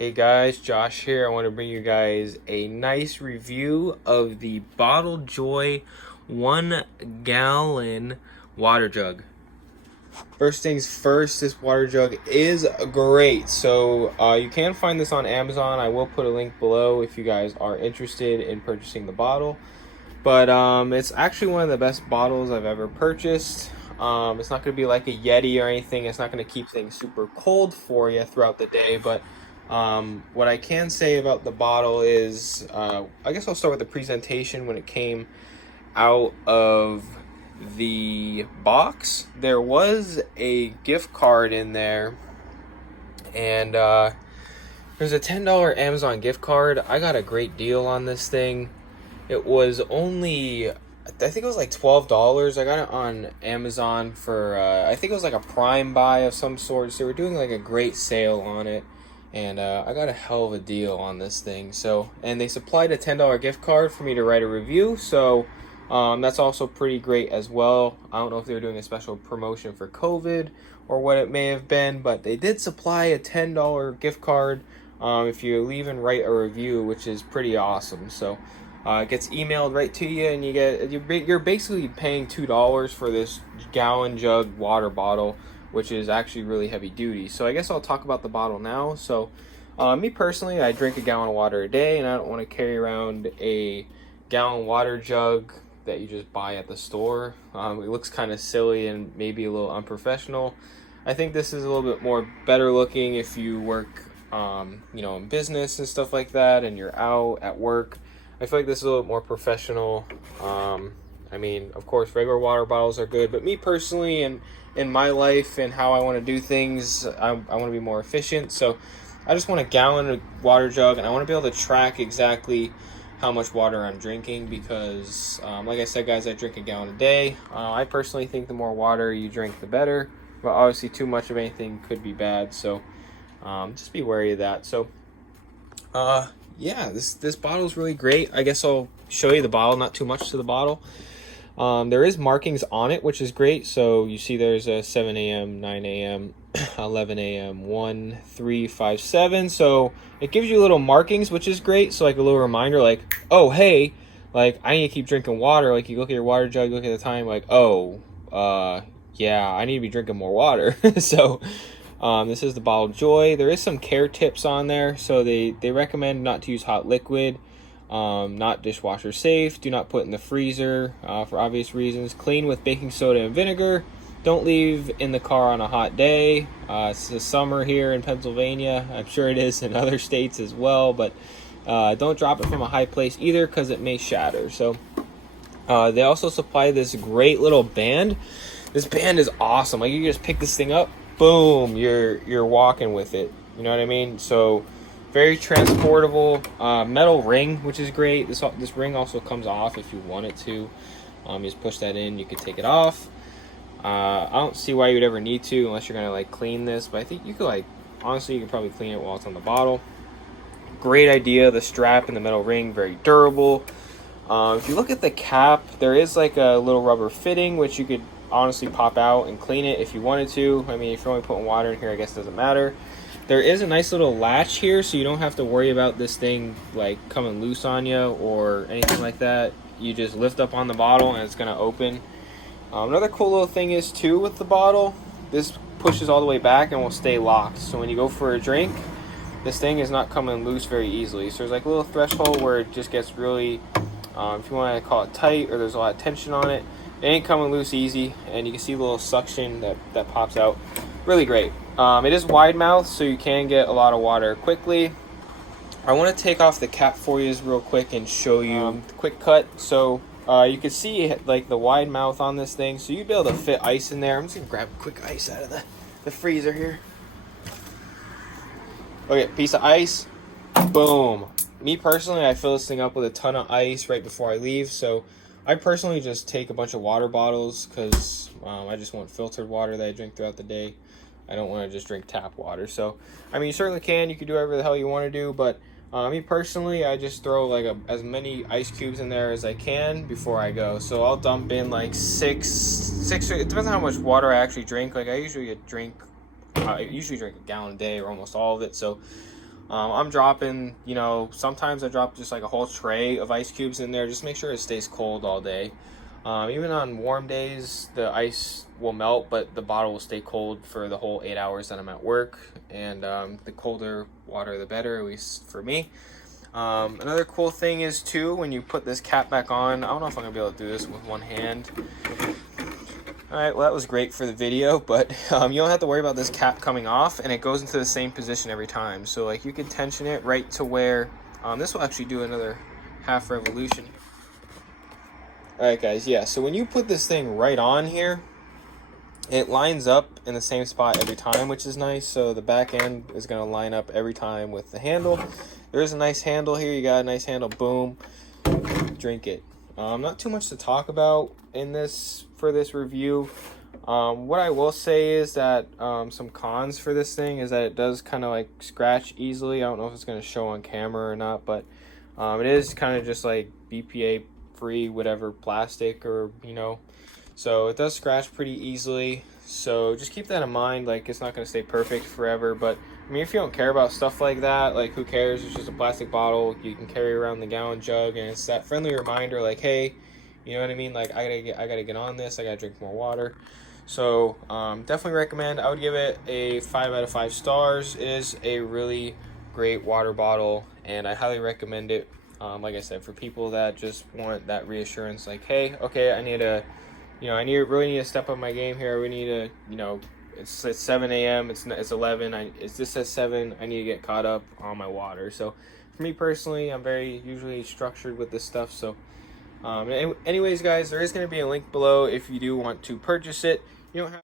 Hey guys, Josh here. I want to bring you guys a nice review of the Bottle Joy 1 gallon water jug. First things first, this water jug is great. So you can find this on Amazon. I will put a link below if you guys are interested in purchasing the bottle. But it's actually one of the best bottles I've ever purchased. It's not going to be like a Yeti or anything. It's not going to keep things super cold for you throughout the day. But what I can say about the bottle is, I guess I'll start with the presentation. When it came out of the box, there was a gift card in there, and there's a $10 Amazon gift card. I got a great deal on this thing. It was only, I think it was like $12. I got it on Amazon for, I think it was like a Prime buy of some sort. So they were doing like a great sale on it. And I got a hell of a deal on this thing. So, and they supplied a $10 gift card for me to write a review. So that's also pretty great as well. I don't know if they were doing a special promotion for COVID or what it may have been, but they did supply a $10 gift card if you leave and write a review, which is pretty awesome. So it gets emailed right to you, and you're basically paying $2 for this gallon jug water bottle, which is actually really heavy duty. So I guess I'll talk about the bottle now. So me personally, I drink a gallon of water a day, and I don't want to carry around a gallon water jug that you just buy at the store. It looks kind of silly and maybe a little unprofessional. I think this is a little bit more better looking if you work in business and stuff like that, and you're out at work. I feel like this is a little bit more professional. I mean, of course, regular water bottles are good, but me personally, and in my life and how I want to do things, I want to be more efficient. So I just want a gallon of water jug, and I want to be able to track exactly how much water I'm drinking because, like I said, guys, I drink a gallon a day. I personally think the more water you drink, the better. But obviously, too much of anything could be bad. So just be wary of that. So yeah, this bottle is really great. I guess I'll show you the bottle, not too much to the bottle. There is markings on it, which is great. So you see there's a 7 a.m., 9 a.m., 11 a.m., 1, 3, 5, 7. So it gives you little markings, which is great. So like a little reminder, like, oh, hey, like I need to keep drinking water. Like you look at your water jug, look at the time, like, oh, yeah, I need to be drinking more water. So this is the Bottle Joy. There is some care tips on there. So they recommend not to use hot liquid. Not dishwasher safe. Do not put in the freezer for obvious reasons. Clean with baking soda and vinegar. Don't leave in the car on a hot day. It's the summer here in Pennsylvania. I'm sure it is in other states as well, but don't drop it from a high place either because it may shatter. So they also supply this great little band. This band is awesome. Like you just pick this thing up, boom, you're walking with it. You know what I mean? So very transportable. Metal ring, which is great. This ring also comes off if you want it to. You just push that in, you can take it off. I don't see why you would ever need to unless you're gonna like clean this, but I think you could honestly you could probably clean it while it's on the bottle. Great idea. The strap and the metal ring, very durable. If you look at the cap, there is like a little rubber fitting which you could honestly pop out and clean it if you wanted to. I mean, if you're only putting water in here, I guess it doesn't matter. There is a nice little latch here, so you don't have to worry about this thing like coming loose on you or anything like that. You just lift up on the bottle and it's gonna open. Another cool little thing is too with the bottle, this pushes all the way back and will stay locked. So when you go for a drink, this thing is not coming loose very easily. So there's like a little threshold where it just gets really, if you want to call it tight or there's a lot of tension on it, it ain't coming loose easy. And you can see a little suction that pops out. Really great. It is wide mouth, so you can get a lot of water quickly. I want to take off the cap for you real quick and show you the quick cut. So you can see like the wide mouth on this thing, so you'd be able to fit ice in there. I'm just gonna grab a quick ice out of the freezer here. Okay, piece of ice, boom. Me personally, I fill this thing up with a ton of ice right before I leave. So I personally just take a bunch of water bottles because I just want filtered water that I drink throughout the day. I don't want to just drink tap water. So, I mean, you certainly can. You can do whatever the hell you want to do. But me personally, I just throw like as many ice cubes in there as I can before I go. So I'll dump in like six. It depends on how much water I actually drink. Like I usually drink a gallon a day or almost all of it. So I'm dropping, you know, sometimes I drop just like a whole tray of ice cubes in there. Just make sure it stays cold all day. Even on warm days, the ice will melt, but the bottle will stay cold for the whole 8 hours that I'm at work. And the colder water, the better, at least for me. Another cool thing is too, when you put this cap back on, I don't know if I'm gonna be able to do this with one hand. Alright, well that was great for the video, but you don't have to worry about this cap coming off, and it goes into the same position every time. So like you can tension it right to where, this will actually do another half revolution. Alright guys, yeah, so when you put this thing right on here, it lines up in the same spot every time, which is nice. So the back end is going to line up every time with the handle. There's a nice handle here. You got a nice handle. Boom. Drink it. Not too much to talk about in this for this review. What I will say is that some cons for this thing is that it does kind of like scratch easily. I don't know if it's going to show on camera or not, but it is kind of just like BPA free, whatever, plastic, or you know. So it does scratch pretty easily, so just keep that in mind. Like, it's not going to stay perfect forever, but I mean, if you don't care about stuff like that, like, who cares? It's just a plastic bottle. You can carry around the gallon jug, and it's that friendly reminder, like, hey, you know what I mean? Like, I gotta get on this. I gotta drink more water. So definitely recommend. I would give it a 5 out of 5 stars. It is a really great water bottle, and I highly recommend it. Like I said, for people that just want that reassurance, like, hey, okay, I really need to step up my game here. We need to, you know, it's 7 a.m. It's 11. This says 7. I need to get caught up on my water. So for me personally, I'm very usually structured with this stuff. So anyways, guys, there is going to be a link below if you do want to purchase it. You don't have